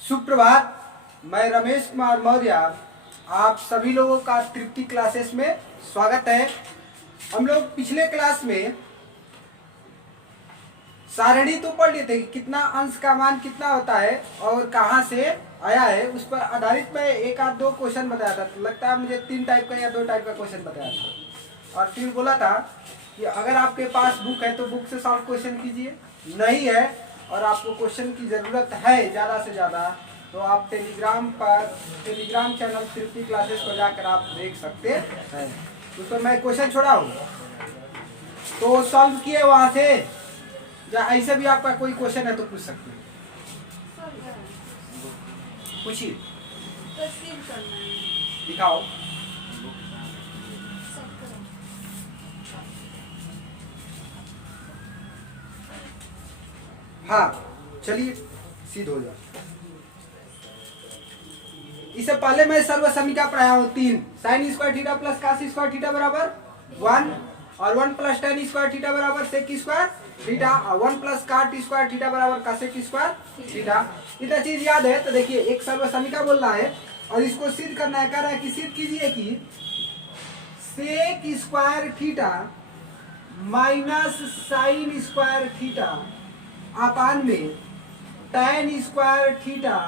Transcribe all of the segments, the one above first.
सुप्रभात। मैं रमेश कुमार मौर्य, आप सभी लोगों का तृप्ति क्लासेस में स्वागत है। हम लोग पिछले क्लास में सारणी तो पढ़ लिए थे कि कितना अंश का मान कितना होता है और कहाँ से आया है। उस पर आधारित मैं एक आध दो क्वेश्चन बताया था। तो लगता है मुझे 3 टाइप का या 2 टाइप का क्वेश्चन बताया था। और फिर बोला था कि अगर आपके पास बुक है तो बुक से सॉल्व क्वेश्चन कीजिए, नहीं है और आपको क्वेश्चन की ज़रूरत है ज़्यादा से ज़्यादा, तो आप टेलीग्राम चैनल तृप्ति क्लासेस पर जाकर आप देख सकते हैं। उस पर मैं क्वेश्चन छोड़ा हूँ तो सॉल्व किए वहाँ से, या ऐसे भी आपका कोई क्वेश्चन है तो पूछ सकते हैं। पूछिए, दिखाओ। हाँ चलिए, सीध हो जाए। इससे पहले मैं सर्व समीका पढ़ाया हूँ 3। Sine square theta plus cos square theta बराबर 1 और 1 प्लस टेन स्क्वायर थीटा बराबर सेक स्क्वायर थीटा और 1 प्लस काट स्क्वायर थीटा बराबर कासेक स्क्वायर थीटा। इतना चीज याद है तो देखिए, एक सर्व समीका बोल रहा है और इसको सिद्ध करना है। कह रहा है कि सिद्ध कीजिए कि sec square theta minus sine square theta upon में टेन स्क्वायर थीटा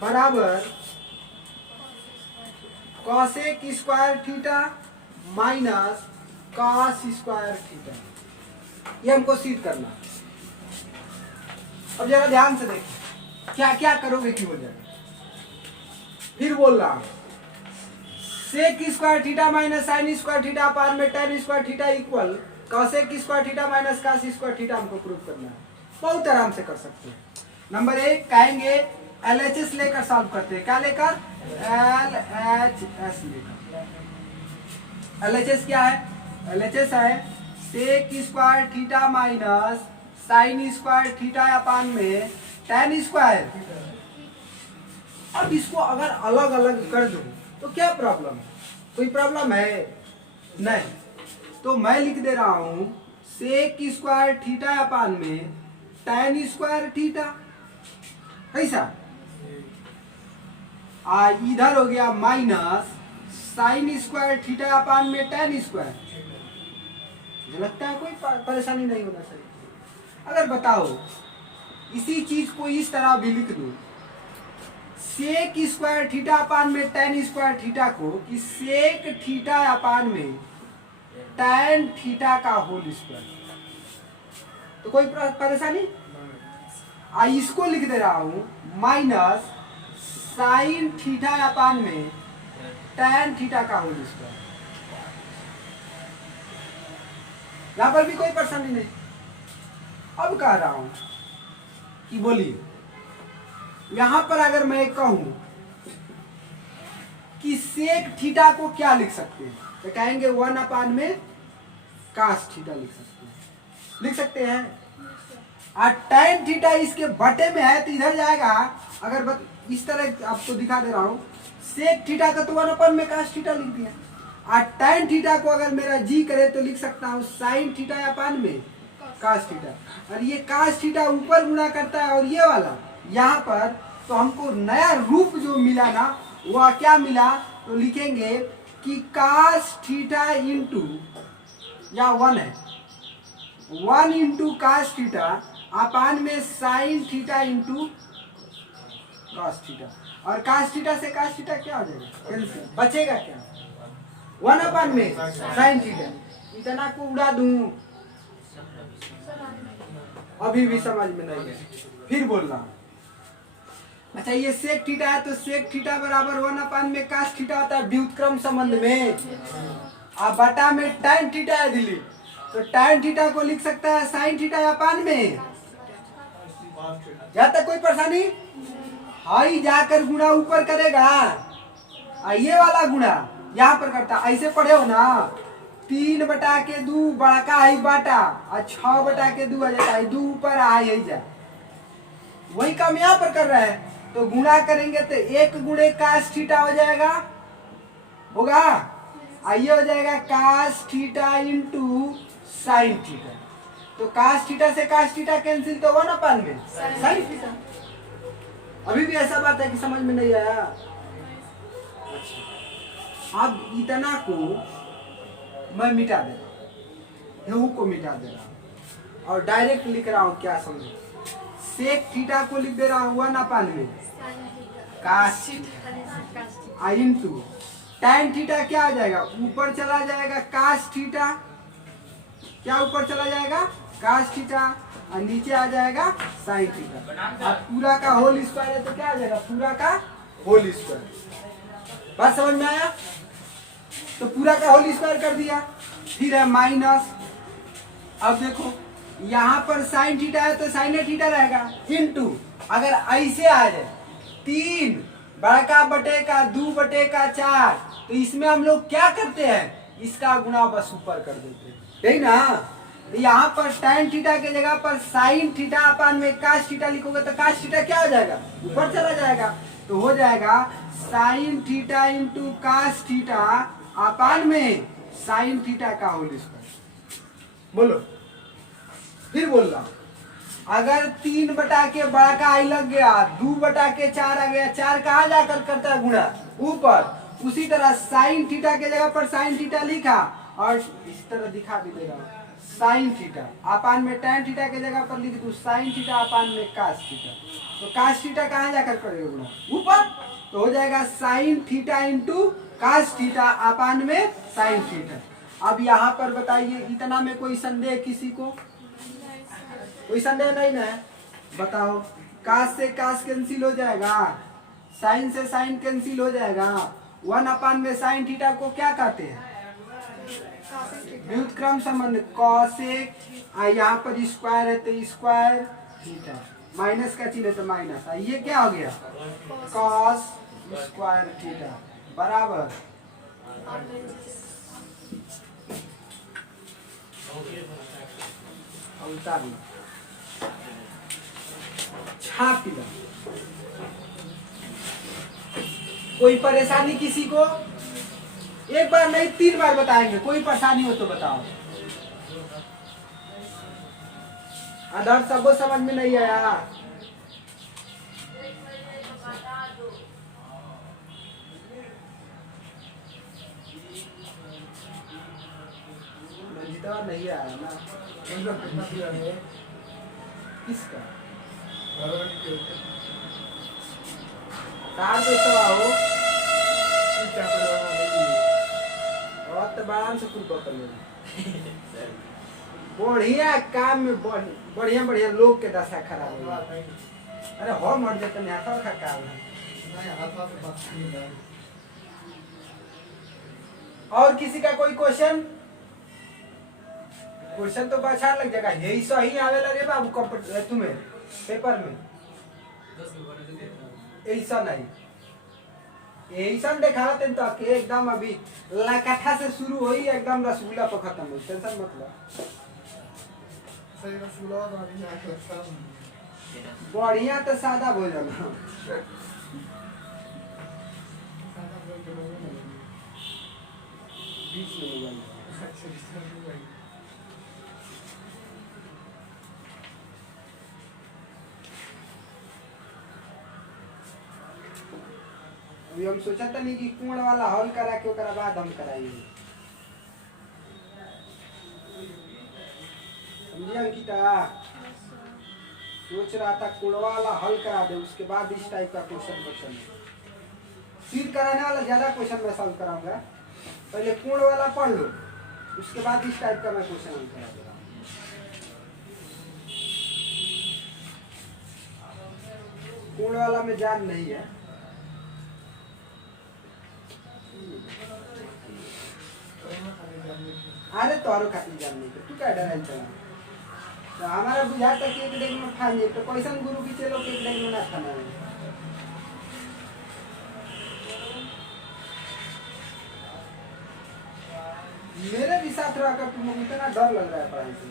बराबर cosec square theta minus cos square theta. ये हमको सिद्ध करना। अब जरा ध्यान से देखिए क्या क्या करोगे कि हो जाएगा। फिर बोल रहा हूं, sec square theta minus sine square theta upon में tan square theta equal cosec square theta minus cos square theta हमको प्रूव करना है। बहुत आराम से कर सकते हैं। नंबर 1 कहेंगे LHS लेकर सॉल्व करते हैं। क्या लेकर? LHS लेकर। LHS क्या है? LHS है sec square theta minus sine square theta upon में टेन स्क्वायर। अब इसको अगर अलग अलग कर दूं तो क्या प्रॉब्लम है? कोई प्रॉब्लम है? नहीं। तो मैं लिख दे रहा हूं सेक स्क्वायर थीटा अपान में टेन स्क्वायर थीटा। कैसा? इधर हो गया minus sine square theta upon में टेन स्क्वायर। लगता है कोई परेशानी नहीं होना चाहिए। अगर बताओ इसी चीज को इस तरह भी लिख दो, सेक स्क्वायर थीटा अपान में टेन स्क्वायर थीटा को कि सेक थीटा अपान में टेन थीटा का होल स्क्वायर, तो कोई परेशानी? इसको लिख दे रहा हूं माइनस साइन थीटा अपान में टेन थीटा का होल स्क्वायर। यहां पर भी कोई परेशानी नहीं। अब कह रहा हूं कि बोलिए, यहां पर अगर मैं कहूं कि सेक थीटा को क्या लिख सकते हैं तो कहेंगे 1 अपान में कास थीटा लिख सकते हैं। लिख सकते हैं। और टेन थीटा इसके बटे में है तो इधर जाएगा। अगर इस तरह आपको दिखा दे रहा हूं, सेक थीटा का तो 1 अपान में कास थीटा लिख दिया। और टेन थीटा को अगर मेरा जी करे तो लिख सकता हूँ साइन थीटा अपान में कास थीटा। और ये कास थीटा ऊपर गुणा करता है और ये वाला यहाँ पर, तो हमको नया रूप जो मिला ना, वह क्या मिला? तो लिखेंगे कि कास थीटा इंटू, या 1 है, 1 इंटू कास थीटा अपान में sine theta into cos theta. और कास थीटा से कास थीटा क्या हो जाएगा? बचेगा क्या? 1 अपान में साइन थीटा। इतना को उड़ा दूं, अभी भी समझ में नहीं है। फिर बोल रहा हूं, अच्छा ये सेक थीटा है तो सेक थीटा बराबर 1 अपान में कास थीटा होता है व्युत्क्रम संबंध में। अब बटा में tan थीटा है दिल्ली, तो tan थीटा को लिख सकता है साइन थीटा अपान में। जहाँ तक कोई परेशानी? हाई जाकर गुणा ऊपर करेगा, ये वाला गुणा यहाँ पर करता। ऐसे पढ़े हो ना, 3/2 बड़का है बाटा और 6/2 आ जाता है। 2 ऊपर आ ही जा, वही काम यहाँ पर कर रहा है। तो गुणा करेंगे तो 1 गुणे कास थीटा हो जाएगा, होगा। ये हो जाएगा cos theta into sine theta. तो कास थीटा से कास थीटा कैंसिल, तो 1 में साइन थीटा। अभी भी ऐसा बात है कि समझ में नहीं आया? अच्छा, अब इतना को मैं मिटा दे रहा हूँ, को मिटा दे रहा हूँ और डायरेक्ट लिख रहा हूँ। क्या समझे? सेक थीटा को लिख दे रहा हूँ 1 में cos theta into tan theta. क्या आ जाएगा? ऊपर चला जाएगा कास थीटा। क्या ऊपर चला जाएगा? कास थीटा, और नीचे आ जाएगा साइन थीटा। अब पूरा का होल स्क्वायर है तो क्या आ जाएगा? पूरा का होल स्क्वायर। बात समझ में आया? तो पूरा का होल स्क्वायर कर दिया। फिर है माइनस। अब देखो यहाँ पर साइन थीटा है तो साइन थीटा रहेगा, इंटू अगर ऐसे आ जाए 3 बड़ा बटे का 2 बटे का 4, तो इसमें हम लोग क्या करते हैं? इसका गुणा बस ऊपर कर देते हैं, यही ना? तो यहाँ पर tan थीटा के जगह पर साइन थीटा अपान में कास थीटा लिखोगे तो कास थीटा क्या हो जाएगा? ऊपर चला जाएगा। तो हो जाएगा sine theta into cos theta upon में साइन थीटा का होल स्क्वायर। बोलो, फिर बोल रहा हूँ, अगर 3 बटा के बड़ा का आई लग गया, 2 बटा के 4 आ गया, 4 कहाँ जाकर करता है? गुणा ऊपर। उसी तरह साइन थीटा के जगह पर साइन थीटा लिखा और इस तरह दिखा भी दे रहा हूँ, साइन थीटा अपान में tan थीटा के जगह पर लिख दो साइन थीटा अपान में कास थीटा। तो कास थीटा कहाँ जाकर करेगा? गुणा ऊपर। तो हो जाएगा sine theta into cos theta upon में साइन थीटा। अब यहाँ पर बताइए, इतना में कोई संदेह किसी को? कोई संदेह नहीं ना? बताओ, कास से कास कैंसिल हो जाएगा, साइन से साइन कैंसिल हो जाएगा। 1 अपान में साइन थीटा को क्या कहते हैं? व्युत्क्रम संबंध कॉसेक। यहाँ पर स्क्वायर है तो स्क्वायर थीटा, माइनस का चिन्ह है तो माइनस। ये क्या हो गया? कॉस स्क्वायर थीटा बराबर उतार लो, छाप लो। कोई परेशानी किसी को? एक बार नहीं 3 बार बताएंगे। कोई परेशानी हो तो बताओ। अदर सबको समझ में नहीं आया? मंजिता नहीं आया ना? किसका? आओ बाराम से कुल पकड़ लेना। बढ़िया काम में बढ़िया बढ़िया लोग के दशा खराब हो। अरे हो मर जाते नहीं, हाथ का काम है। और किसी का कोई क्वेश्चन? क्वेश्चन तो अच्छा लग जाएगा। यही सही आवेला रे बाबू कंप्यूटर तुम्हें पेपर में? ऐसा नहीं, ऐसा दिखाते तो के एकदम अभी लाकठा से शुरू हुई एकदम रसगुल्ला पर खत्म हो। टेंशन मत लो। बढ़िया तो सादा भोजन बीच में अभी हम सोचा था नहीं कि कोण वाला हल करा के ओकरा बाद हम कराइए। समझिए अंकिता? सोच रहा था कोण वाला हल करा दे, उसके बाद इस टाइप का क्वेश्चन फिर कराने वाला ज्यादा क्वेश्चन मैं सॉल्व कराऊंगा। पहले कोण वाला पढ़ लो, उसके बाद इस टाइप का मैं क्वेश्चन हल करा दूंगा। कोण वाला में जान नहीं है। अरे तोरो खातिर जान नहीं, तू क्या डर चला? तो हमारा बुझा तक एक डेग में खा नहीं, तो कैसन गुरु की चलो एक डेग में ना खाना है। मेरे भी साथ रह कर तुमको इतना डर लग रहा है पढ़ाई से?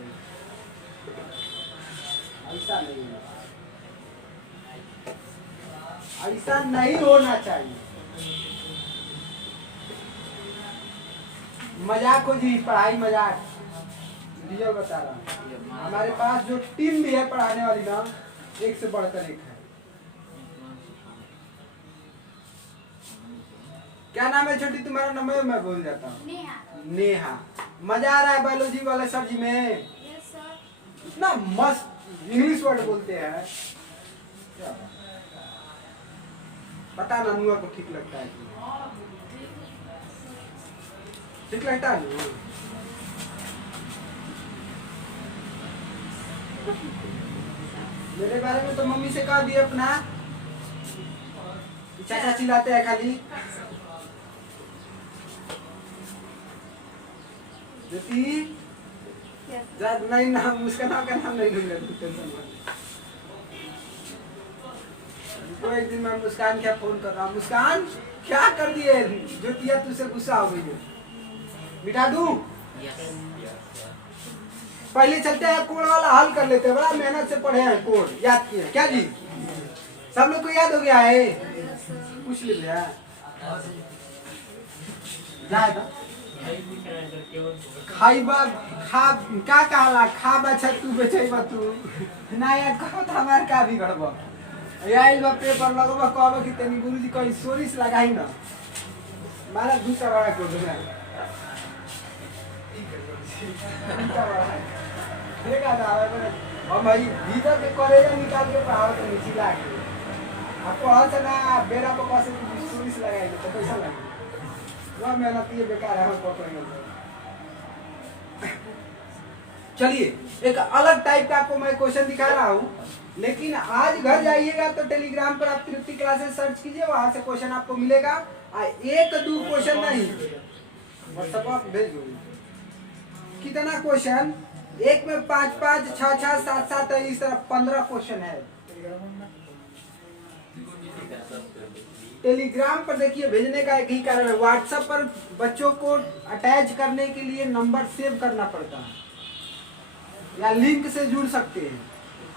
ऐसा नहीं है, ऐसा नहीं होना चाहिए। मजाक हो जी, पढ़ाई मजाक रियल बता रहा हूँ। हमारे पास जो टीम भी है पढ़ाने वाली ना, एक से बढ़कर एक है। क्या नाम है छोटी तुम्हारा? नंबर मैं भूल जाता हूँ। नेहा। नेहा, मजा आ रहा है बायोलॉजी वाले सर जी में? Yes sir. इतना मस्त इंग्लिश वर्ड बोलते हैं, पता ना नुआ को ठीक लगता है? ठीक लगता है नु? मेरे बारे में तो मम्मी से कह दिए अपना, चाचा चिल्लाते हैं खाली। नहीं नाम, उसका नाम का नाम नहीं लूंगा, टेंशन मत। तो एक दिन मैं मुस्कान क्या फोन कर रहा हूँ, मुस्कान क्या कर दिए ज्योतिया, तुझसे गुस्सा हो गई है, मिटा दूं? पहले चलते हैं कोड वाला हल कर लेते हैं, बड़ा मेहनत से पढ़े हैं, कोड याद किए क्या जी? सब लोग को याद हो गया है? पूछ ले भैया खाइबा खा का कहला खा बचा तू बेचैबा तू ना याद कहो तो हमार का भी गड़बा याइल बा पेपर लगबा कहबा कि तनी गुरुजी कहीं सोरिस लगाई ना मारा दूसरा बड़ा को देना देखा था हम भाई भीतर के कॉलेज निकाल के पढ़ाओ तो नीचे लाके आपको हाल से ना बेरा को पास सोरिस लगाई तो पैसा लगे वो मेहनत ये बेकार है हमको पढ़ेंगे। चलिए एक अलग टाइप का आपको मैं क्वेश्चन दिखा रहा हूँ, लेकिन आज घर जाइएगा तो टेलीग्राम पर आप तृप्ति क्लासेस सर्च कीजिए, वहां से क्वेश्चन आपको मिलेगा। एक दो क्वेश्चन नहीं, व्हाट्सएप आप भेज दो कितना क्वेश्चन, एक में 5 5 6 6 7 7 इस तरह 15 क्वेश्चन है। टेलीग्राम पर देखिए भेजने का एक ही कारण है, व्हाट्सएप पर बच्चों को अटैच करने के लिए नंबर सेव करना पड़ता है या लिंक से जुड़ सकते हैं,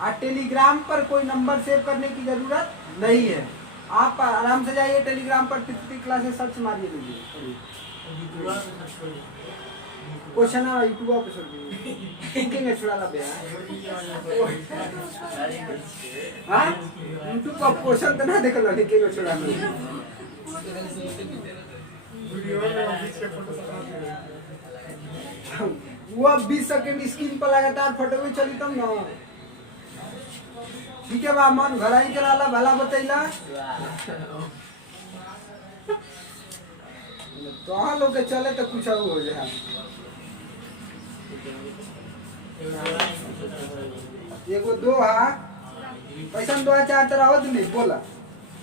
और टेलीग्राम पर कोई नंबर सेव करने की जरूरत नहीं है। आप आराम से जाइए टेलीग्राम पर तृप्ति क्लासेस सर्च मारिए लीजिए क्वेश्चन है यूट्यूब पे छोड़ दीजिए छुड़ा ला बे हां यूट्यूब का क्वेश्चन तो ना देख लो लिखेंगे छुड़ा लो वीडियो में 20 के फोटो वो 20 सेकंड स्क्रीन पर लगातार फोटो भी चली तब ना ठीक है बा मन घर आई करा ला भला बतैला तो हां लोग के चले तो कुछ और हो जाए। एगो दो हा पैसा दो चार तरह हो दिली बोला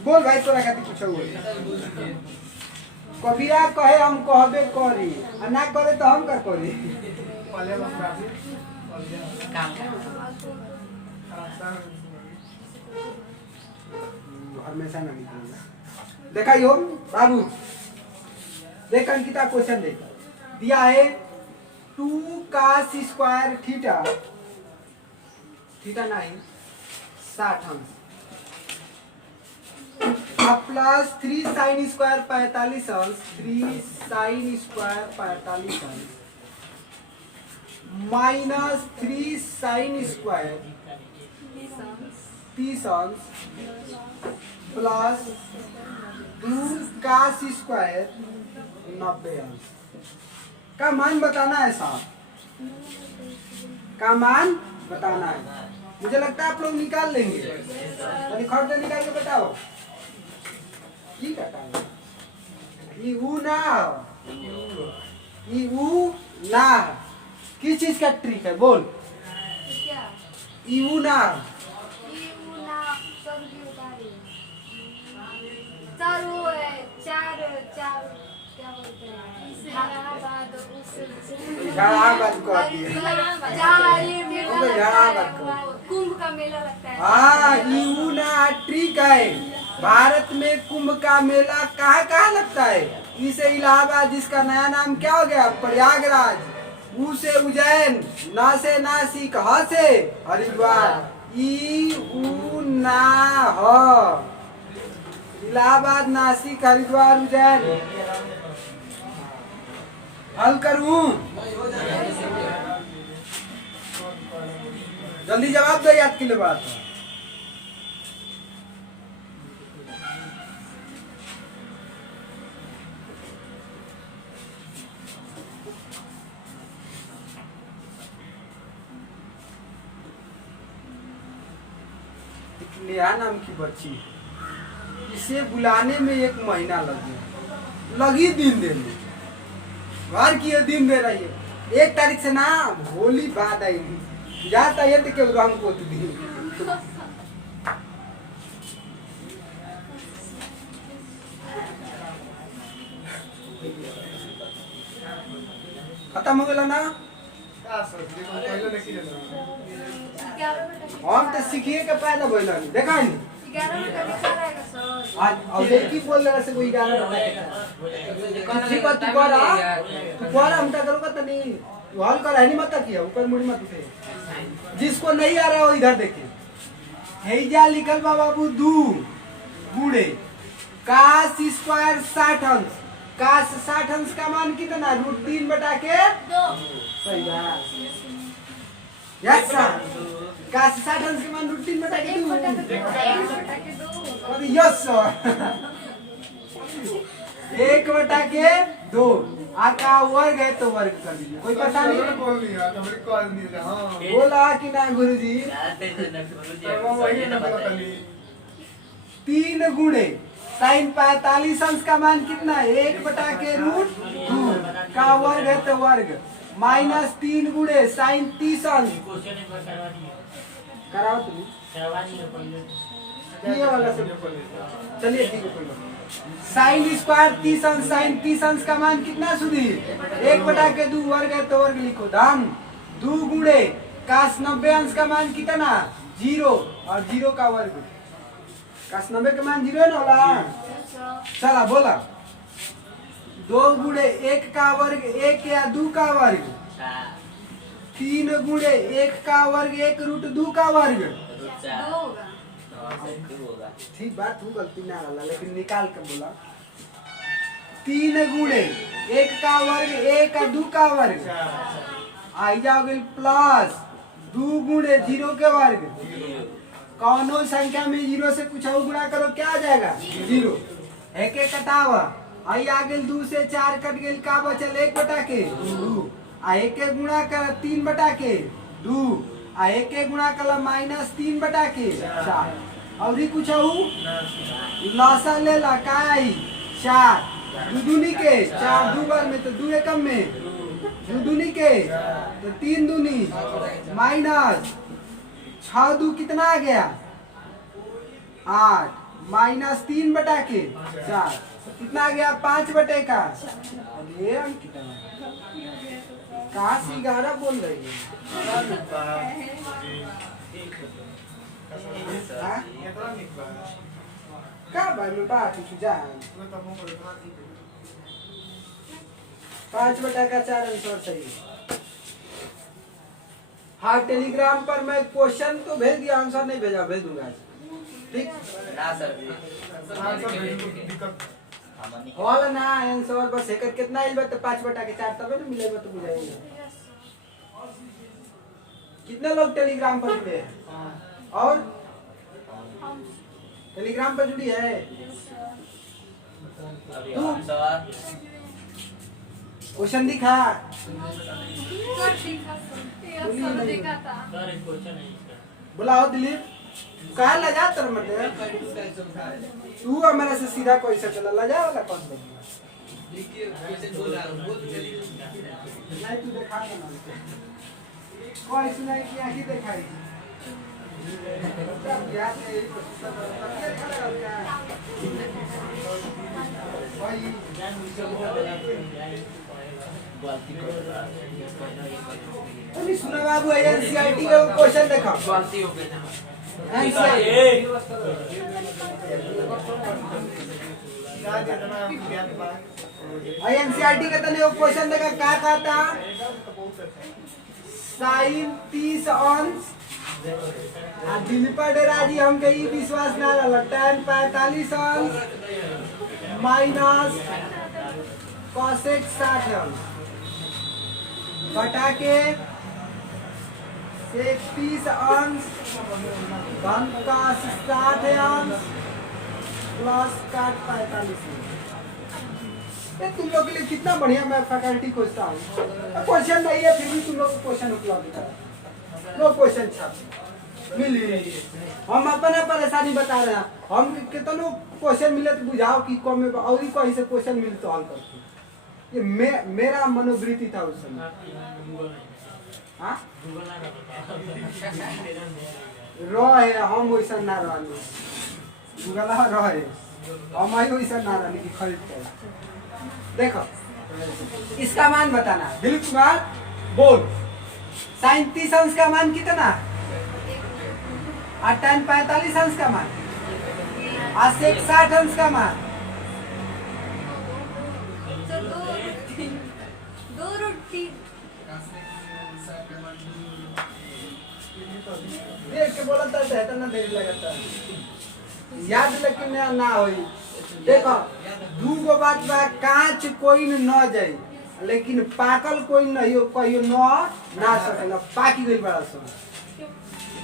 बोल भाई तोरा खातिर कुछ हो कबीरा कहे हम कहबे करी आ ना करे तो हम का करी हमेशा ना निकलना। देखा यो बाबू देख अंकिता क्वेश्चन देख दिया है 2 cos स्क्वायर थीटा थीटा नहीं 60 अंश प्लस 3 sin स्क्वायर 45 अंश 3 sin स्क्वायर 45 अंश माइनस 3 sin स्क्वायर 30 अंश प्लस 2 cos स्क्वायर 90 अंश का मान बताना है साहब, का मान बताना है। मुझे लगता है आप लोग निकाल लेंगे, अभी खर्च निकाल के बताओ ठीक है। ये ऊ ना ये ऊ ना किस चीज का ट्रिक है बोल क्या? ऊ ना कुंभ का मेला लगता है। हाँ ट्रिक है। भारत में कुंभ का मेला कहाँ लगता है? इसे इलाहाबाद जिसका नया नाम क्या हो गया प्रयागराज, ऊ से उज्जैन, ना से नासिक, ह से हरिद्वार, इलाहाबाद नासिक हरिद्वार उज्जैन। हल करूं? जल्दी जवाब दो, याद के लिए बात है। नेहा नाम की बच्ची, इसे बुलाने में 1 महीना लगी दिन देने, घर की ये दिन दे रही है। 1 तारीख से ना होली बाद आएगी, जाता है तो क्यों रंग पोत दी। खत्म हो गया ना? हम तो सीखिए के पैदा बोला नहीं, देखा नहीं 11 बटा लिखा रहेगा सर। आज अब देखी बोल रहा से कोई 11 बता के ठीक है। तू बारा हम क्या करोगा तो नहीं हल कर है नहीं मत किया ऊपर मुड़ी मत उठे। जिसको नहीं आ रहा हो इधर देखिए, हैजा लिखल बा बाबू 2 गुणे काश स्क्वायर 60 अंश। काश 60 अंश का मान कितना? √3 बटा के 2। सही बात। यस सर, काश 60 अंश का मान √3 बटा के 1 2। बटा के 2। अरे यस सर, 1 बटा के 2 आका वर्ग है तो वर्ग कर दीजिए, कोई परेशानी नहीं। बोल लिया तो मेरे कॉल नहीं था। हां बोला कि ना गुरुजी? 3 गुणे sin 45 अंश का मान कितना? 1 बटा के √2 का वर्ग है तो वर्ग माइनस 3 गुणे sin 30 अंश। कराओ तुम ये वाला से। चलिए ठीक है, कोई बात नहीं। साइन स्क्वायर 30 अंश, साइन 30 अंश का मान कितना सुधीर? 1 बटा के 2 वर्ग है तो वर्ग लिखो। दाम 2 गुणे काश 90 अंश का मान कितना? 0 और 0 का वर्ग। काश 90 का मान 0 है ना होला? चला बोला 2 गुणे 1 का वर्ग 1 या 2 का वर्ग। 3 गुणे 1 का वर्ग 1 √2 का वर्ग। 2 होगा। ठीक बात, तू गलती ना वाला लेकिन निकाल के बोला। 3 गुणे 1 का वर्ग 1 का 2 का वर्ग आई जाओगे प्लस 2 गुणे 0 के वर्ग। कौनो संख्या में 0 से कुछ और गुणा करो क्या आ जाएगा? 0। 1 1 कटावा आई आ गेल 2 से 4 कट गेल का बचल 1 बटा के 2 आ 1 के गुणा कर 3 बटा के 2 आ 1 के गुणा कर माइनस 3 बटा के 4 और ही कुछ लसा ले ला काई 4 दूनी के 4 2 बार में तो 2 एकम में दूनी के तो 3 दूनी माइनस 6 2 कितना आ गया? 8 माइनस 3 बटा के 4 कितना आ गया? 5 बटे का। अरे हम कितना कहाँ से 11 बोल रही है? का भाई में बात ही जा 5 बटा का 4 आंसर सही। हाँ टेलीग्राम पर मैं क्वेश्चन तो भेज दिया, आंसर नहीं भेजा, भेज दूंगा ठीक ना सर हॉल ना आंसर बस एक कितना आइल बा तो 5 बटा के 4 तबे ना मिलेगा तो बुझाएगा। कितने लोग टेलीग्राम पर जुड़े हैं और टेलीग्राम पर जुड़ी है? तू क्वेश्चन दिखा देखा था। बुलाओ दिलीप, कहा लजा तर मत तू हमारे से सीधा कोई से चला लजा वाला कौन बनेगा? नहीं तू देखा ना कोई सुनाई की आंखें दिखाई सुना बाबू एनसीईआरटी का क्वेश्चन देखा। एनसीईआरटी का तने क्वेश्चन देखा क्या कहता? साइन 30 अंश दिलीपा डेराजी हमके ई विश्वास ना रहल tan 45 अंश माइनस cosec 60 अंश बटा के 31 अंश धन का 60 अंश प्लस काट 45। ये तुम लोग के लिए कितना बढ़िया मैं फैकल्टी खोजता हूँ। क्वेश्चन नहीं है फिर भी तुम लोग को क्वेश्चन उपलब्ध करा। नो क्वेश्चन छात्र मिली। हम अपना परेशानी बता रहे हैं। हम कितनों क्वेश्चन मिले तो बुझाओ कि कम में और ही कहीं से क्वेश्चन मिले तो हल करते। ये मेरा मनोवृत्ति था उस समय। हाँ रहे हम वैसा ना रहने गूगल रहे हम वैसा ना रहने की खरीद कर। देखो इसका मान बताना। दिलीप कुमार बोल। साइन 30 अंश का मान कितना और tan 45 अंश का मान और sec 60 अंश का मान। तो 2√3 देख के बोला था ना देर लगता याद लेकिन ना होई। देखो दू गो बात बा कांच कोई न जाई लेकिन पाकल कोई नहीं हो कहियो ना सकेला पाकी गई बड़ा सो।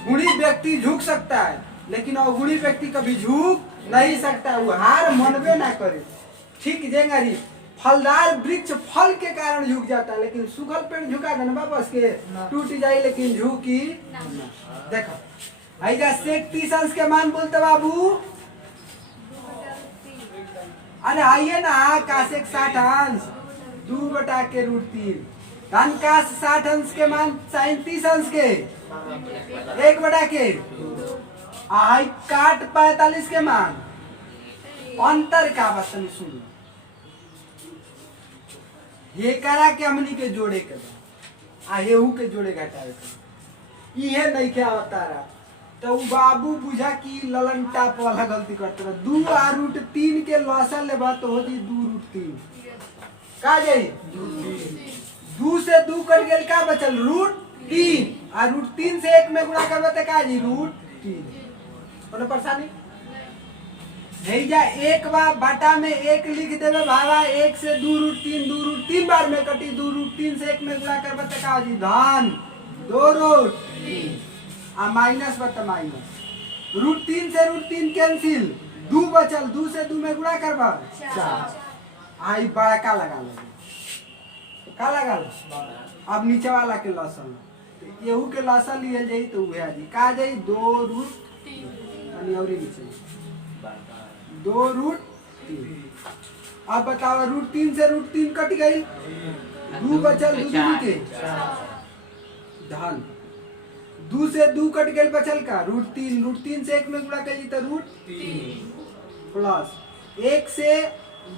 गुणी व्यक्ति झुक सकता है लेकिन अवगुणी व्यक्ति कभी झुक नहीं सकता। वो हार मनबे ना करे। ठीक जेंगारी फलदार वृक्ष फल के कारण झुक जाता है लेकिन सूखल पेड़ झुका देना वापस के टूट जाए लेकिन झुकी। देखो ऐजा sec 30 अंश के मान बोलते बाबू। अरे आइए ना का sec 60 अंश 2/√3 धन का 60 अंश के मान sin 30 अंश के 1/के आई काट 45 के मान अंतर का बात नहीं सुन। ये करा के हमनी के जोड़े के आ हेहू के जोड़े घटाए के ये नहीं क्या बता रहा। तो बाबू बुझा कि ललन टाप वाला गलती करते रहा। 2√3 के लॉसा ले बात हो जी 2√3 का जाई 2 से 2 कट गेल का बचल √3 और √3 से 1 में गुणा करबे त का जी √3। कोनो परेशानी नहीं जा। एक बार बाटा में 1 लिख देवे भावा 1 से 2√3 बार में कटी 2√3 से 1 में गुणा करबे त का जी धन 2√3 आ माइनस बता माइनस √3 से √3 कैंसिल 2 बचल 2 से 2 में गुणा करबा 4 आई बड़ा का लगा लो का लगा लो। अब नीचे वाला के लसन येहू के लसन लिए जाई तो उहे जी का जाई 2√3 यानी और नीचे 2√3। अब बताओ √3 से √3 कट गई 2 बचल 2 के धन 2 से 2 कट गई बचल का √3 से 1 में गुणा करी तो √3 प्लस 1 से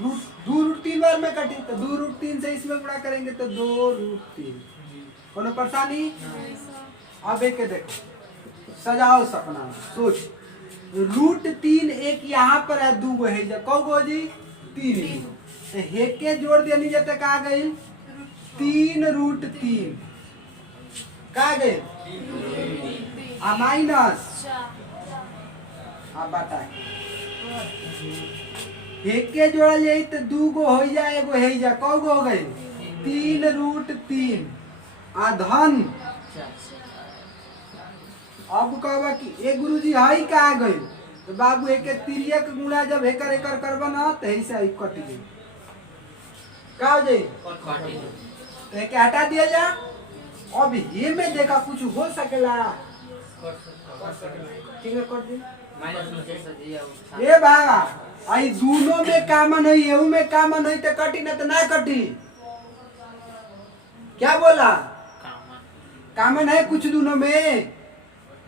2√3 बार में कटी तो 2√3 से इसमें गुणा करेंगे तो 2√3। कोनो परेशानी। अब एक देखो सजाओ सपना सोच √3 एक यहाँ पर है 2 गो है कौ गो जी 3 हे के जोड़ देनी जाते का गई 3√3 का गई आ माइनस आ बता एक के जोड़ल जाई तो 2 गो हो जाए एगो है जा कौ गो हो गई 3√3 आ धन। अब कहबा कि ए गुरुजी हई का गई तो बाबू एक तिरिया के गुणा जब एकर एकर करबा ना तो ऐसे ही कट गई का हो जाई तो एक हटा दिया जा। अब ये में देखा कुछ हो सकेला ठीक है कर दे ए बाबा आई दोनों में कामन है एहू में कामन है तो कटी ना तो ना कटी। क्या बोला कामन है कुछ दोनों में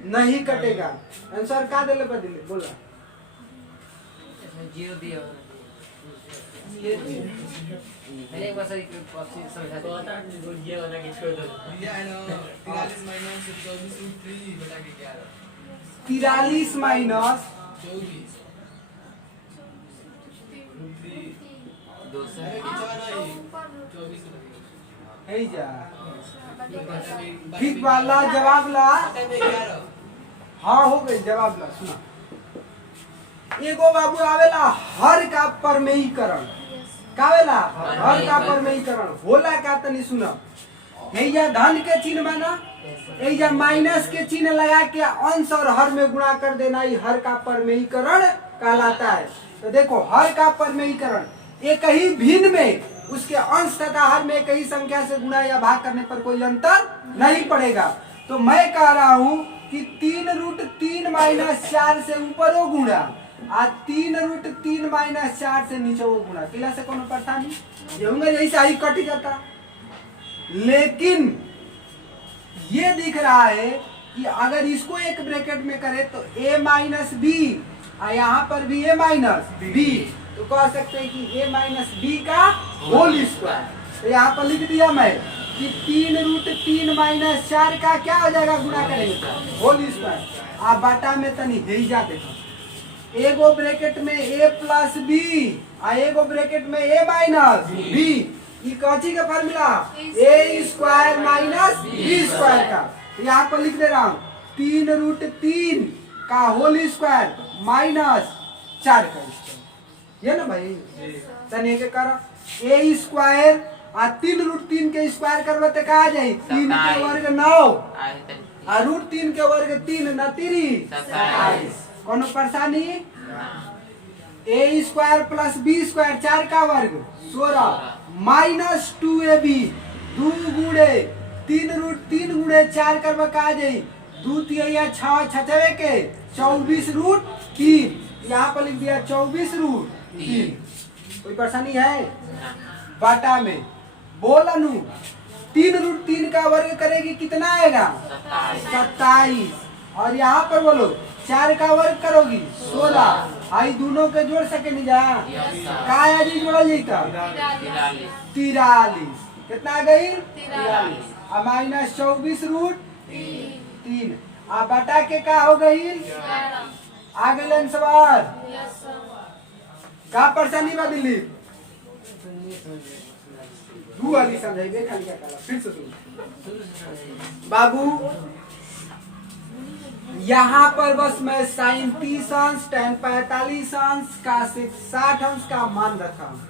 नहीं कटेगा। आंसर का देले बदले बोला 0 दिया पहले एक बार सही समझा दो ये वाला के छोड़ दो ये है ना 43 माइनस 24√3 बटा के 11 43 माइनस 24 2 से है जा ठीक वाला जवाब ला। हाँ हो गई जवाब ला। सुना एगो बाबू आवेला हर का परमेयीकरण का आवेला हर का परमेयीकरण होला का तनी सुना या धन के चिन्ह बना, या माइनस के चिन्ह लगा के अंश और हर में गुणा कर देना, ये हर का परमेयीकरण कहलाता है। तो देखो हर का परमेयीकरण एक ही भिन्न में उसके अंश तथा हर में एक ही संख्या से गुणा या भाग करने पर कोई अंतर नहीं पड़ेगा। तो मैं कह रहा हूं कि 3√3 - 4 से ऊपर वो गुणा और 3√3 - 4 से नीचे वो गुणा, किला से कोनो परेशानी ये होंगे, यही से ही कट जाता। लेकिन ये दिख रहा है कि अगर इसको एक ब्रैकेट में करे तो a - b और यहाँ पर भी a - b, तो कह सकते हैं कि a - b का होल स्क्वायर। तो यहाँ पर लिख दिया मैं कि 3√3 - 4 का क्या हो जाएगा, गुणा करेंगे होल स्क्वायर। आप बाटा में तनी भेजा देखो, एगो ब्रैकेट में a + b और एगो ब्रैकेट में a - b, ये कौची का फार्मूला a² - b² का। यहाँ पर लिख दे रहा हूँ 3√3 का होल स्क्वायर - 4 का स्क्वायर, ये ना भाई। तने के करा a² और 3√3 के स्क्वायर करबे तो का आ जाई, 3 के वर्ग 9 और √3 के वर्ग 3 न 3 27। कोनो परेशानी, a² + b² 4 का वर्ग 16 -2ab 2 गुणे 3√3 गुणे 4 करबे का आ जाई 2 तिया 6 छछवे के 24√3, यहाँ पर लिख दिया 24√3। कोई परेशानी है? बाटा में बोलनू 3√3 का वर्ग करेगी कितना आएगा 27, और यहाँ पर बोलो 4 का वर्ग करोगी 16, आई दोनों के जोड़ सके नहीं जा, का आज जोड़ल जाता 43, कितना आ गई 43 और -24√3 आ बटा के का हो गई, आ गई सवाल का परेशानी बा दिल्ली दू वाली समझाइए खाली क्या करा, फिर से सुन बाबू। यहाँ पर बस मैं साइन 30 अंश, tan 45 अंश, cosec 60 अंश का मान रखा हूँ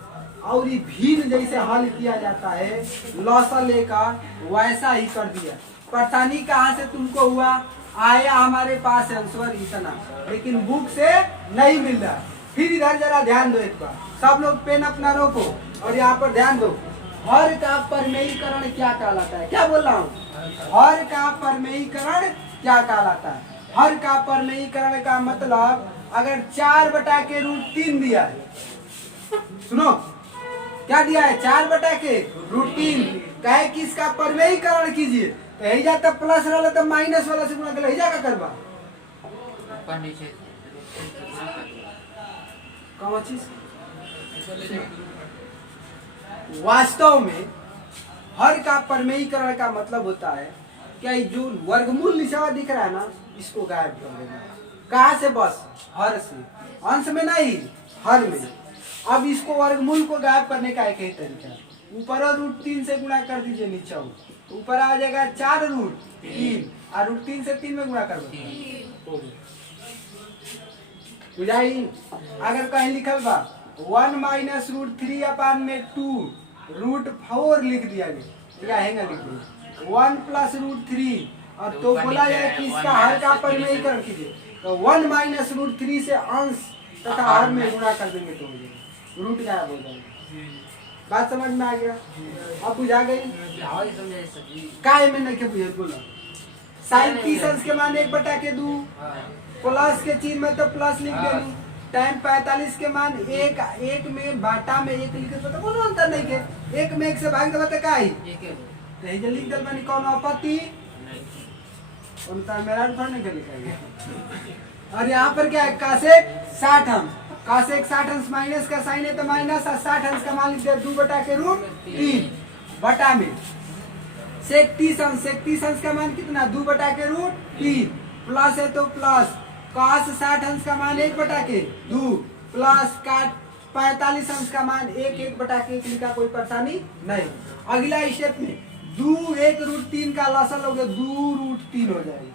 और ये भिन्न जैसे हल किया जाता है लॉसा लेकर वैसा ही कर दिया। परेशानी कहाँ से तुमको हुआ, आया हमारे पास आंसर इतना, लेकिन बुक से नहीं मिल रहा। फिर इधर जरा ध्यान दो एक बार, सब लोग पेन अपना रोको और यहाँ पर ध्यान दो। हर का परमेयीकरण क्या कहलाता है, क्या बोल रहा हूँ, हर का परमेयीकरण क्या कहलाता है। हर का परमेयीकरण का मतलब अगर 4/√3 दिया है, सुनो क्या दिया है 4/√3, कहे कि इसका परमेयीकरण कीजिए तो यही जाता प्लस वाला तो माइनस वाला से गुणा कर यही जाकर करवा कौन चीज। वास्तव में हर का परमेयीकरण का मतलब होता है क्या, जो वर्गमूल निशान दिख रहा है ना इसको गायब कर देना। कहाँ से, बस हर से, अंश में नहीं हर में। अब इसको वर्गमूल को गायब करने का एक ही तरीका है, ऊपर और √3 से गुणा कर दीजिए, नीचे तो ऊपर आ जाएगा 4√3 और √3 से 3 में गुणा कर दो बुझाई। अगर कहीं लिखल बा 1 - √3/2 √4 लिख दिया गया, या हैंगा लिख दिया 1 + √3 और तो बोला जाए कि इसका हर का परमेयीकरण कीजिए तो 1 - √3 से अंश तथा हर में गुणा कर देंगे तो हो जाएगा, रूट गायब हो जाएगा। बात समझ में आ गया, अब बुझा गई काय में नहीं के बुझे बोला। साइन 30 अंश के मान 1/2 प्लस के चिन्ह में तो प्लस लिख देनी, tan 45 के मान 1 में बाटा में 1 लिखे तो कोनो अंतर नहीं के, 1 में 1 से भाग देबा त काई तो हे लिख दल मानी कौन आपत्ति उनका मेरा थोड़ा नहीं लिखा। और यहाँ पर क्या है cosec 60 अंश, cosec 60 अंश माइनस का साइन है तो माइनस और 60 अंश का मान लिख दिया 2/√3 बटा में sec 30 अंश, sec 30 अंश का मान कितना 2/√3 प्लस है तो प्लस cos 60 अंश का मान 1/2 प्लस 45 अंश का मान 1/1 लिखा, कोई परेशानी नहीं। अगला स्टेप में 2 1√3 का लसन लोगे 2√3 हो जाएगा,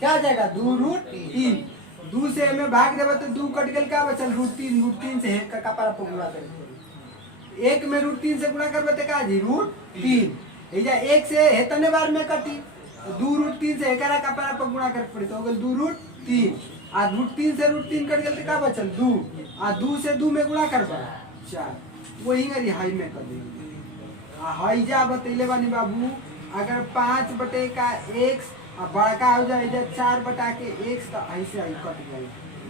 क्या जाएगा 2√3, 2 से में भाग देबा तो 2 कट गल का बचल √3 से का कपारा पर गुणा करेंगे, 1 में √3 से गुणा करबे तो का जी √3 एजा 1 से हेतने बार में कटी 2√3 से एकरा का पारा पर गुणा कर पड़ी तो हो गेल 2√3 आ √3 से √3 कट गेल त का बचल 2 आ 2 से 2 में गुणा करबा 4 वही गरी हाई में कर देंगे आ हाई जा बतैले बानी बाबू अगर 5 बटे का x आ बड़का हो जाए इधर 4 बटा के x तो ऐसे आई कट जाए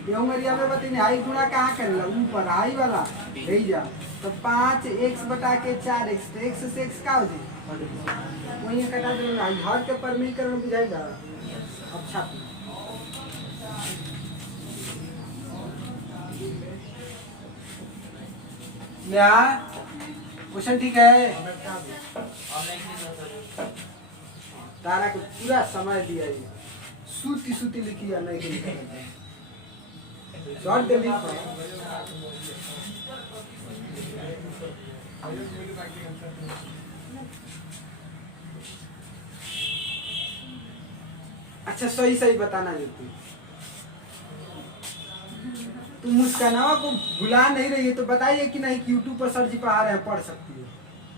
ये उमरिया में बतैनी हाई गुणा कहाँ करेला ऊपर हाई वाला ले जा तो 5x बटा के 4x तो x से x का हो जाए वही कटा दे हर के परमीकरण बुझाइला अच्छा क्या क्वेश्चन ठीक है तारा को पूरा समय दिया है सूती सूती लिखी है नहीं लिखी शॉर्ट दे लिख अच्छा सही सही बताना देती तुम मुस्कानावा को भुला नहीं रही है तो बताइए कि नहीं कि यूट्यूब पर सर जी पढ़ा रहे हैं पढ़ सकती है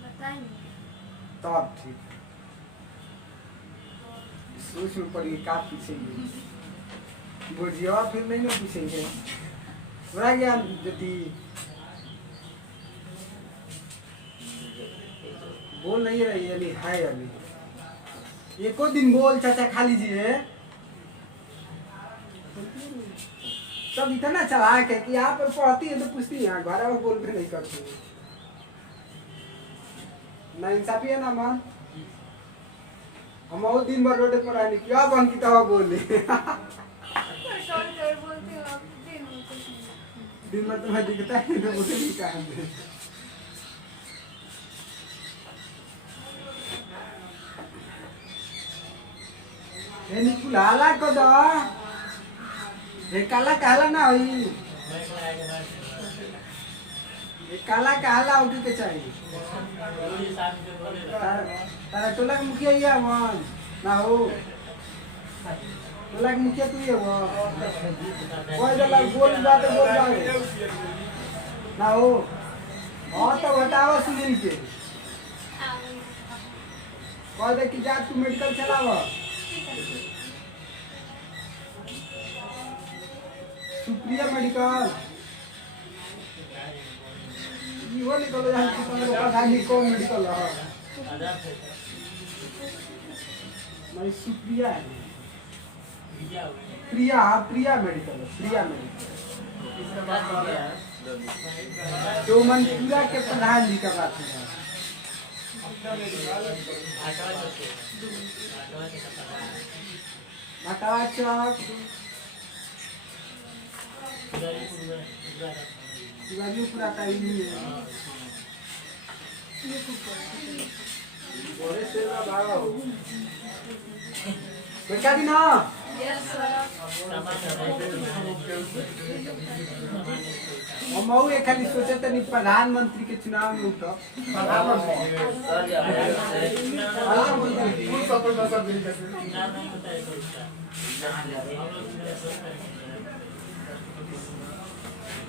बताइए तब ठीक सोच में पड़ी का पूछेंगे बुझिया फिर नहीं ना पूछेंगे बड़ा ज्ञान देती बोल नहीं रही है अभी है अभी एको दिन बोल चाचा खा लीजिए सब इतना चला के कि यहाँ पर पढ़ती है तो पूछती है घर में बोल भी नहीं करती ना इंसाफी है ना मन हम और दिन भर रोड पर आने क्या बन की तवा बोले कभी बोलती हूँ आप दिन में कुछ नहीं दिन भर तुम्हें दिखता है तो मुझे नहीं कहा ये निकुलाला को दो ये काला काला ना होई ये काला काला होके के चाहिए तारा टोला के मुखिया ये मन ना हो टोला के मुखिया तू ये वो कोई जला बोल बात ना हो और तो बताओ सुनील के कह दे कि जा तू मेडिकल चलावा सुप्रिया मेडिकल वो निकल जाए कि तुम लोग पता नहीं कौन मेडिकल है मैं सुप्रिया है प्रिया हाँ प्रिया मेडिकल है प्रिया मेडिकल जो मनपुरा के प्रधान जी का बात है भटवा चौक पूरा का ही है बोले से ना भागो बेटा भी ना यस सर हम मऊ एक खाली सोचे तनी प्रधानमंत्री के चुनाव में उठो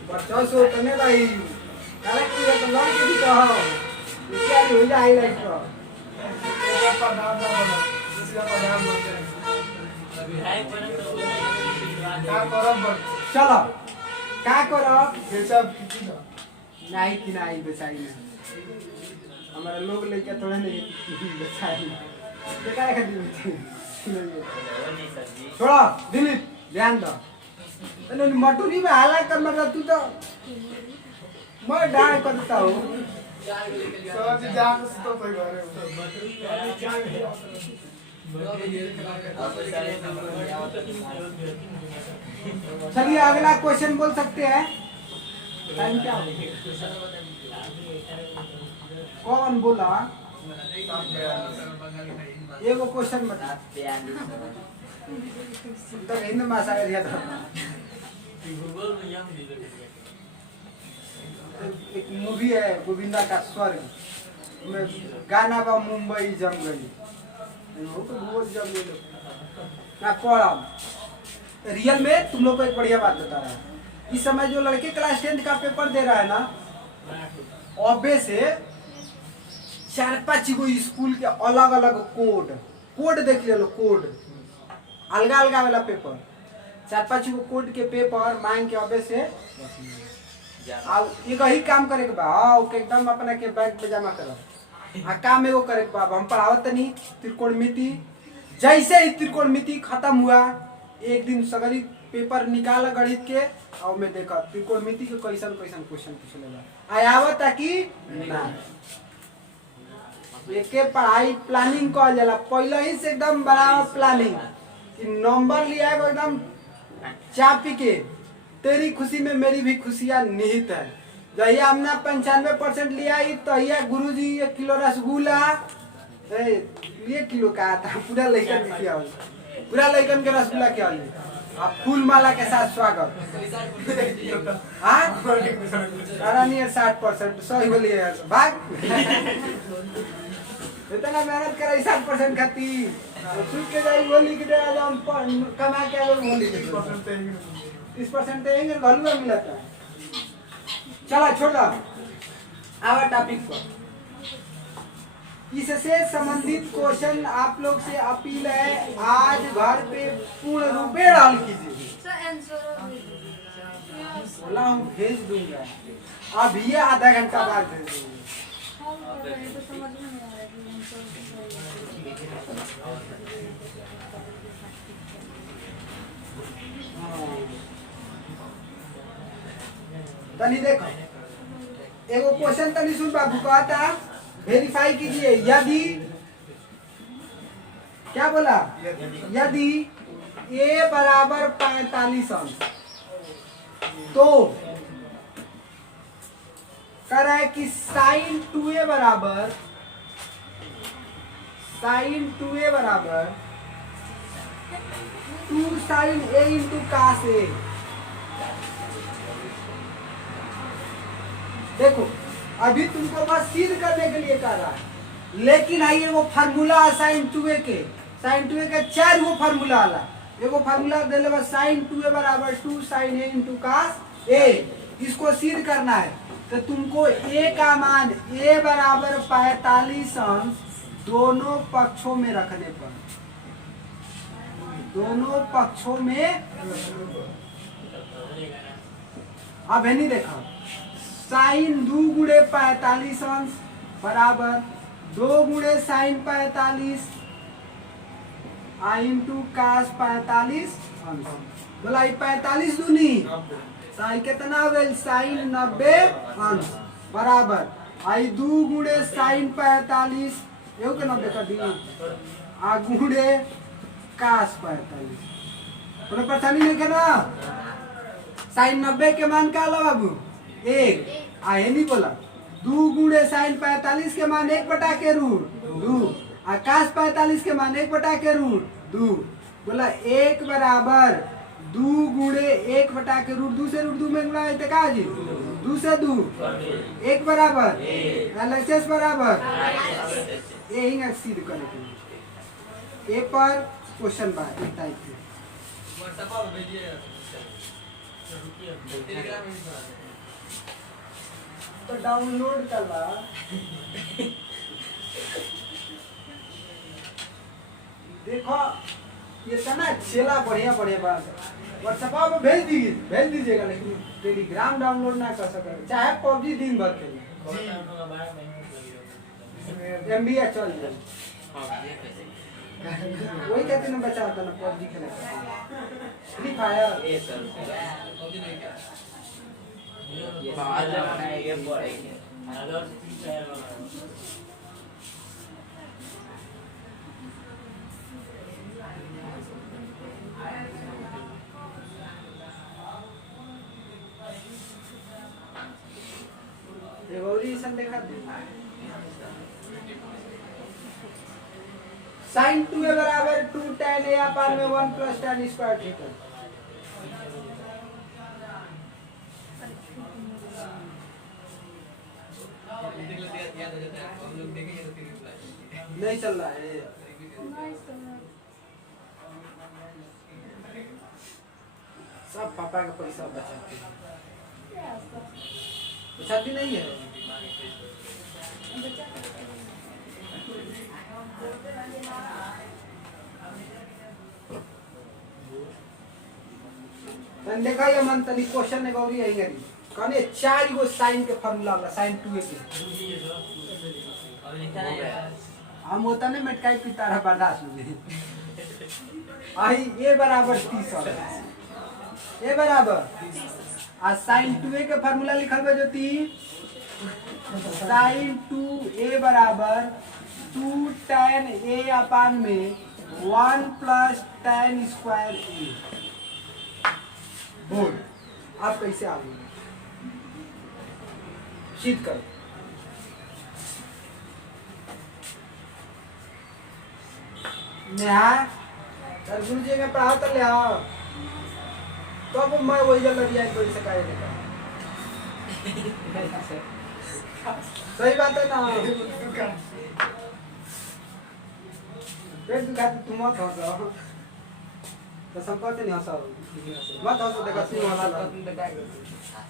बच्चों से करने भाई अरे कि ये तो लॉन्ग के भी कहो क्या हो जाए लाइक को चलो क्या करो नहीं कि नहीं बेचाई में हमारे लोग लेके थोड़े नहीं बेचाई बेकार कर दी छोड़ो दिलीप ध्यान दो अरे मटूरी में हाला कर मतलब तू तो मैं डांट करता हूँ चलिए अगला क्वेश्चन बोल सकते हैं टाइम क्या हो कौन बोला एगो क्वेश्चन बता तो हिंद भाषा का दिया था एक मूवी है गोविंदा का स्वर्ग में गाना बा मुंबई जम गई वो तो बहुत जम गई ना पढ़ा रियल में तुम लोग को एक बढ़िया बात बता रहा है इस समय जो लड़के क्लास 10 का पेपर दे रहा है ना ऑब्वियस से चार पाँच गो स्कूल के अलग अलग कोड देख लो, कोड अलगा अलगा वाला पेपर, चार पाँच गो कोड के पेपर मांग के अबे से एक ही काम करे के बा। ओके एकदम अपना के बैंक में जमा करो। काम एगो करे के बा। हम पढ़ावत नहीं त्रिकोणमिति, जैसे ही त्रिकोणमिति खत्म हुआ एक दिन सगरी पेपर निकाल गणित के और मैं देखा त्रिकोणमिति के कैसन कैसन क्वेश्चन पूछले आवत कि ना। एके पढ़ाई प्लानिंग कहल जाला, पहले ही से एकदम बराबर प्लानिंग कि नंबर लिया है एकदम चापी के। तेरी खुशी में मेरी भी खुशियां निहित है। जहिया हमने 95% लिया ही तो गुरुजी 1 किलो रसगुल्ला, 1 किलो का था पूरा लड़कन के क्या पूरा लड़कन के रसगुल्ला क्या आप फूल माला के साथ स्वागत। हाँ नहीं 60% सही बोलिए भाग इतना मेहनत करे 60% खाती सुन के जाई बोली कि हम कमा के आगे बोली 30% देंगे घलुआ मिलता है। चला छोड़ दो आवा टॉपिक पर। इससे संबंधित क्वेश्चन आप लोग से अपील है आज घर पे पूर्ण रूपेण हल कीजिए। सर आंसर बोला हम भेज दूंगा, अब ये आधा घंटा बाद भेज दूंगा। हम कर रहे हैं तो समझ में नहीं आ रहा कि तनी देखो एगो क्वेश्चन तनी सुन बाबू कहता वेरीफाई कीजिए। यदि क्या बोला, यदि a बराबर 45 अंश तो कह रहा है कि साइन 2a बराबर 2 sine a into cos a। देखो अभी तुमको बस सिद्ध करने के लिए कह रहा है, लेकिन आइए वो फार्मूला साइन 2a के 4 वो फार्मूला वाला एगो फार्मूला दे ले साइन 2a बराबर 2 sine a into cos a। इसको सिद्ध करना है तो तुमको a का मान a बराबर 45 अंश दोनों पक्षों में रखने पर, दोनों पक्षों में। अब है नहीं देखा साइन 2 गुणे 45 अंश बराबर 2 गुणे साइन 45 इंटू कास 45 अंश। बोला 45 दूनी साइन कितना वेल साइन 90 अंश बराबर 2 गुणे साइन 45 एगो के 90 कर दी गुणे कास 45। कोनो परेशानी नहीं करना। साइन 90 के मान का ला बाबू 1 आए नहीं बोला 2 गुणे साइन 45 के मान 1 बटा के रूट 2 और कास 45 के मान 1 बटा के रूट 2। बोला 1 बराबर 2 गुणे 1 बटा के रूट 2 से रूट 2 में गुणा है तो का जी 2 से 2 1 बराबर एलएचएस बराबर यही है सिद्ध करने के लिए। ए पर क्वेश्चन बात एक टाइप के व्हाट्सएप पर भेजिए टेलीग्राम में तो डाउनलोड कर ला। देखो ये तना चेला बढ़िया बढ़िया बात है। व्हाट्सएप पर भेज दीजिएगा, लेकिन टेलीग्राम डाउनलोड ना कर सके चाहे पबजी दिन भर खेले एमबी चल जाए। वही कहते ना बच्चा होता ना पबजी खेले फ्री फायर एवोल्यूशन देखा साइन 2a बराबर 2 tan a अपान में 1 प्लस tan स्क्वायर थीटा। नहीं चल रहा है सब पापा का पैसा बचाते हैं। बचाती नहीं है तन देखा ये मन तनी क्वेश्चन ने गौरी यही गरी कने 4 गो साइन के फार्मूला होला साइन 2 के अब लिखा नहीं है हम होता ने मटकाई पिता रहा बर्दाश्त में आई ए बराबर 30 ए बराबर आ साइन 2a के फार्मूला लिखल बा जो साइन 2a बराबर 2 tan a अपान में 1 प्लस tan स्क्वायर a बोल आप कैसे आ गए शीत करो नेहा तर गुरु जी ने पढ़ाओ तो ले आओ तो अब मैं वही जल दिया कोई से काहे देखा सही बात है ना पेट दुखा तुम मत हंसो तो संपर्क नहीं हंसो मत हंसो देखा तू हंसा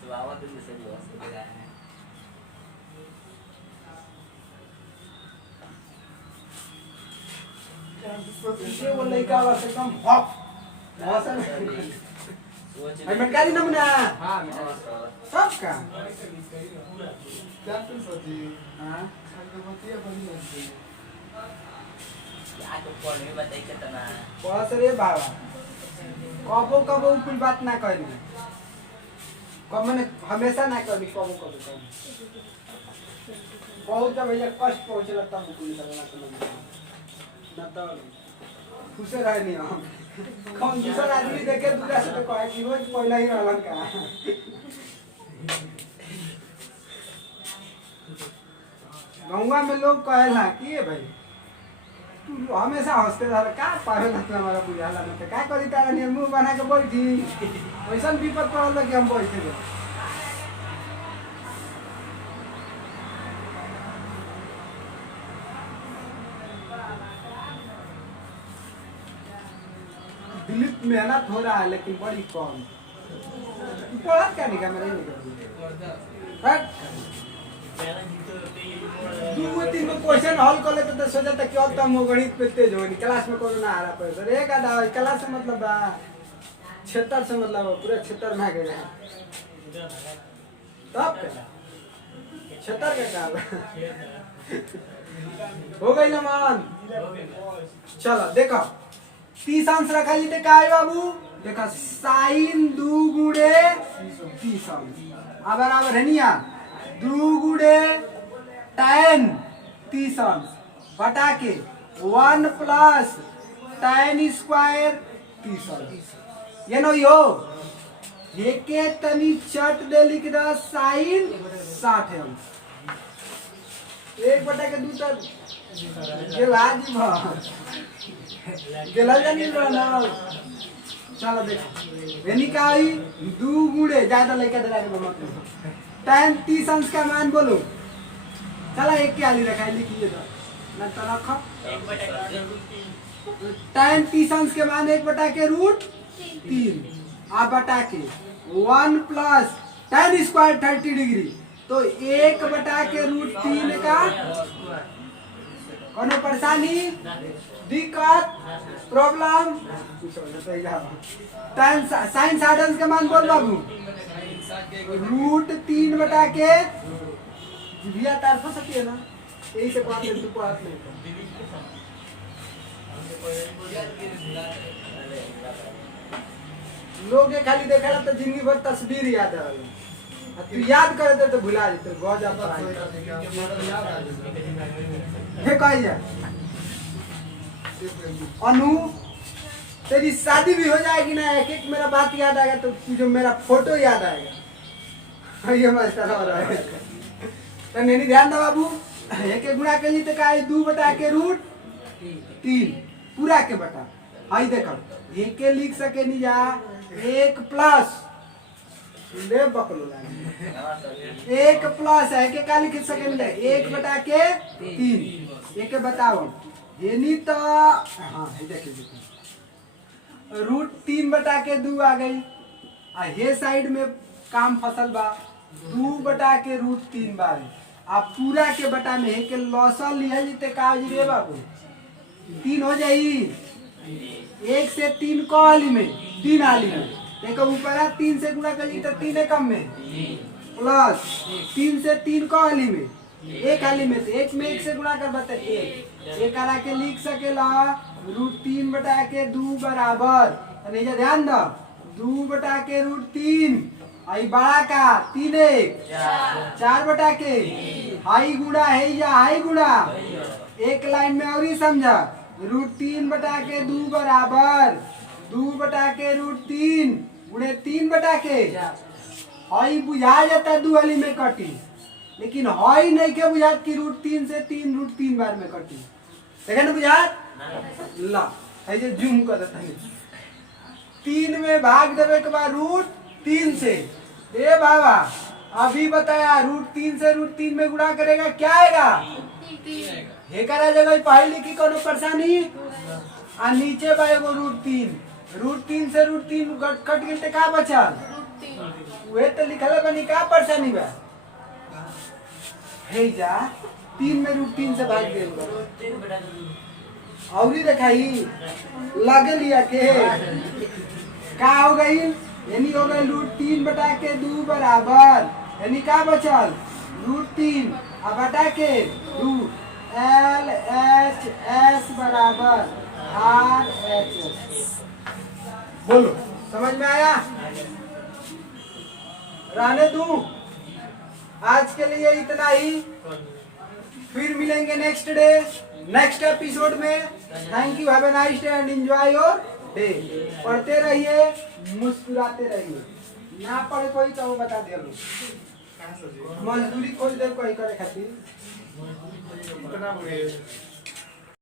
बाबा तुम से भी हंस रहा है ये वो लड़का वाला से कम हॉप हंसा आई मटकारी नमूना हां मैं सब का कैप्टन सची हां संगमतिया बनी है क्या तो पढ़ने बताई कितना बस रे बाबा कबो कबो कुछ बात ना कहनी कब मैंने हमेशा ना कहनी कबो कबो बहुत जब भैया कष्ट पहुंचला तब कुछ करना तो ना तो खुश रहे नहीं हम कौन दूसरा आदमी देखे दूसरा से तो कहे कि रोज पहला ही रहलन का गौवा में लोग कहेला कि भाई तू हमेशा हंसते रह का पावे ना तू हमारा बुझाला ना तो का करी तारा ने मुंह बना के बैठी वैसन विपद पड़ल बा कि हम बैठे गए दिलीप मेहनत हो रहा है लेकिन बड़ी कम पढ़त क्या निका मेरे नहीं दो तीन गो क्वेश्चन हल कर लेते तो सोचा था कि अब तो हम गणित पे तेज होनी क्लास में कोई ना आ रहा पर एक आधा क्लास से मतलब क्षेत्र से मतलब पूरे क्षेत्र में आ गए तब क्षेत्र का काम हो गई ना मान चलो देखो 30 अंश रखा जी का है बाबू देखो साइन 2 गुणे 30 अंश अब बराबर है निया 2 गुणे tan 30 अंश बटा के 1 प्लस tan स्क्वायर 30 अंश ये नो यो एके तनी चट दे लिख दा साइन 60 अंश 1 बटा के 2 तक गेला जी भा गेला जानी ना चलो देखो यानी का आई 2 गुणे ज्यादा लेके दे रहा है tan 30 अंश का मान बोलो चला एक के आली रखा है लिखिए तो ना तो रखो 1/3 tan 30 अंश के मान 1 के रूट 3 आ बटा के 1 प्लस tan स्क्वायर 30 डिग्री तो 1 के रूट 3 का कोनो परेशानी दिक्कत प्रॉब्लम tan साइन 60 अंश के मान बोल बाबू रूट 3 के भैया तार फंस सकती है ना यही से बात है तू बात नहीं लोग ये खाली देखा तो जिंदगी भर तस्वीर याद आ तू याद कर दे तो भुला जेते गौजा पर ये कहिए अनु तेरी शादी भी हो जाएगी ना एक एक मेरा बात याद आएगा तो जो मेरा फोटो याद आएगा ये मास्टर हो रहा है तो नहीं ध्यान दो बाबू एक एक गुणा के लिए तो का 2 के रूट 3 पूरा के बटा हाई देखो एक के लिख सके नहीं जा 1 प्लस ले बकलो लागे 1 प्लस है के का लिख सके नहीं 1 के 3 एक बताओ ये नहीं तो हाँ ये देखिए रूट 3 के 2 आ गई आ ये साइड में काम फसल बा 2 के रूट 3 बार अब पूरा के बटा में है के लॉसल लिया जीते का हो जी रे बाबू 3 हो जाई 1 से 3 को हाली में 3 हाली में देखो ऊपर है 3 से गुणा कर तो 3 है कम में प्लस 3 से 3 को हाली में 1 हाली में तो 1 में 1 से गुणा कर बता 1 करा के लिख सकेला √3 बटा के 2 बराबर नहीं जा ध्यान दो 2 बटा के √3 आई बड़ा का 3 1 4 बटा के हाई गुणा है या हाई गुणा एक लाइन में और ही समझा √3 बटा के 2 बराबर 2 बटा के √3 गुणे 3 बटा के हाई बुझा जाता 2 वाली में कटी लेकिन हाई नहीं के बुझात की √3 से 3 √3 बार में कटी देखे ना बुझात ला है जे जूम कर देता है 3 में भाग देवे के बाद √3 से ए बाबा अभी बताया √3 से √3 में गुणा करेगा क्या आएगा हे करा जगह पढ़ाई लिखी कोनो परेशानी आ नीचे बा एगो √3 से √3 कट गई का बचल वे तो लिखल बनी का परेशानी बा हे जा 3 में √3 से भाग देल और ही दिखाई लगे लिया के का हो गई यानी हो गई √3 बटा के 2 बराबर यानी का बचल √3 अब बटा के 2 LHS बराबर RHS बोलो समझ में आया रहने दूं आज के लिए इतना ही फिर मिलेंगे नेक्स्ट डे नेक्स्ट एपिसोड में thank you have a nice day and enjoy your day पढ़ते रहिए मुस्कुराते रहिए ना पढ़े कोई तो वो बता दिया लोग मजदूरी खोज दे कोई करे खातिर